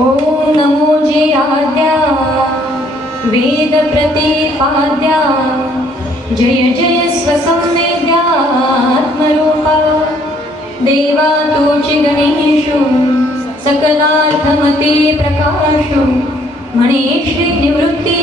ॐ नमो जे आद्या वेदप्रतिपाद्या जय जय स्वसंवेद्यात्मरूपा देवा तुची गणेषु सकलार्थमते प्रकाशु मणेश्री निवृत्तिदास्वधारि